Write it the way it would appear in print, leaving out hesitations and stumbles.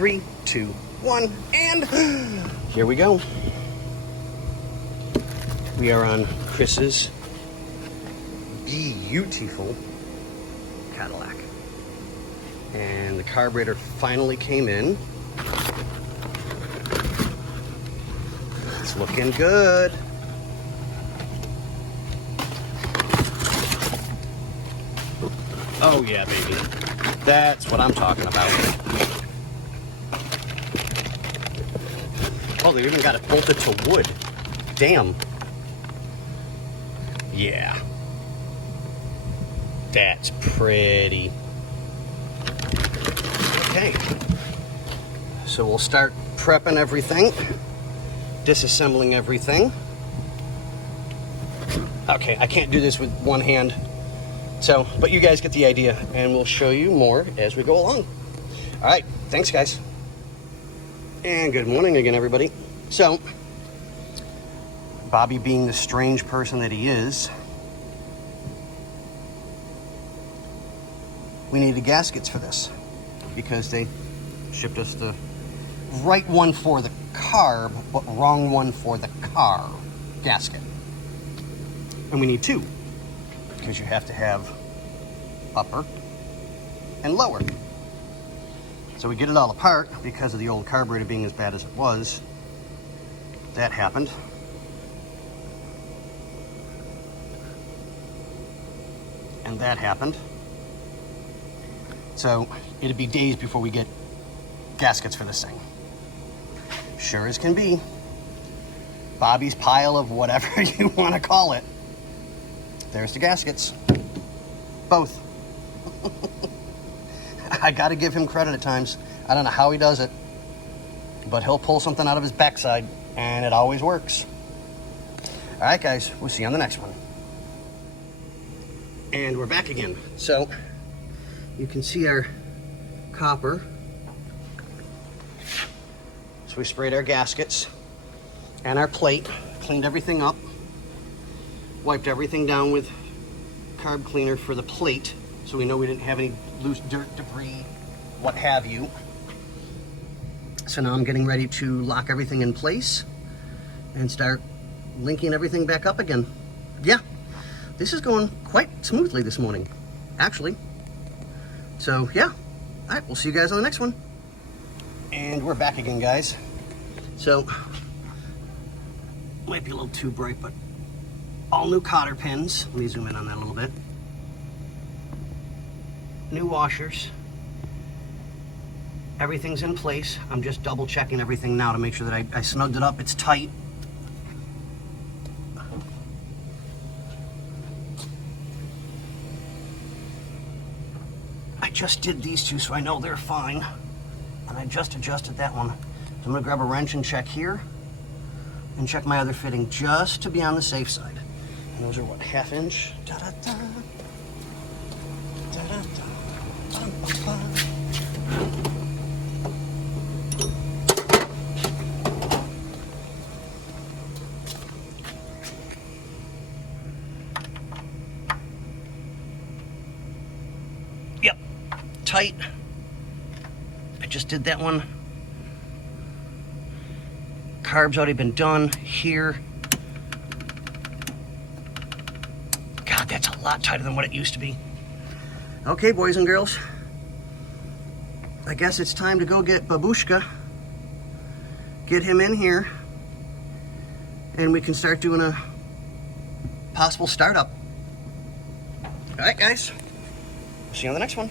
3, 2, 1, and here we go. We are on Chris's beautiful Cadillac. And the carburetor finally came in. It's looking good. Oh yeah, baby. That's what I'm talking about. Oh, they even got it bolted to wood. Damn. Yeah. That's pretty. Okay. So we'll start prepping everything, disassembling everything. Okay, I can't do this with one hand. So, but you guys get the idea, and we'll show you more as we go along. All right, thanks guys. And good morning again, everybody. So, Bobby being the strange person that he is, we needed gaskets for this because they shipped us the right one for the carb, but wrong one for the car gasket. And we need two, because you have to have upper and lower. So we get it all apart because of the old carburetor being as bad as it was. That happened. And that happened. So it'd be days before we get gaskets for this thing. Sure as can be. Bobby's pile of whatever you want to call it. There's the gaskets. Both. I gotta give him credit at times. I don't know how he does it, but he'll pull something out of his backside, and it always works. All right, guys, we'll see you on the next one. And we're back again. So you can see our copper. So we sprayed our gaskets and our plate, cleaned everything up, wiped everything down with carb cleaner for the plate, so we know we didn't have any loose dirt, debris, what have you. So now I'm getting ready to lock everything in place and start linking everything back up again. Yeah, this is going quite smoothly this morning, actually. So yeah, all right, we'll see you guys on the next one. And we're back again, guys. So, might be a little too bright, but all new cotter pins. Let me zoom in on that a little bit. New washers. Everything's in place. I'm just double checking everything now to make sure that I snugged it up. It's tight. I just did these two, so I know they're fine. And I just adjusted that one. So I'm gonna grab a wrench and check here and check my other fitting just to be on the safe side. And those are what, 1/2 inch? Da-da-da. Da-da-da. Ba-da-ba-ba. Yep, tight. I just did that one. Carb's already been done here. God, that's a lot tighter than what it used to be. Okay, boys and girls. I guess it's time to go get Babushka. Get him in here. And we can start doing a possible startup. All right, guys. See you on the next one.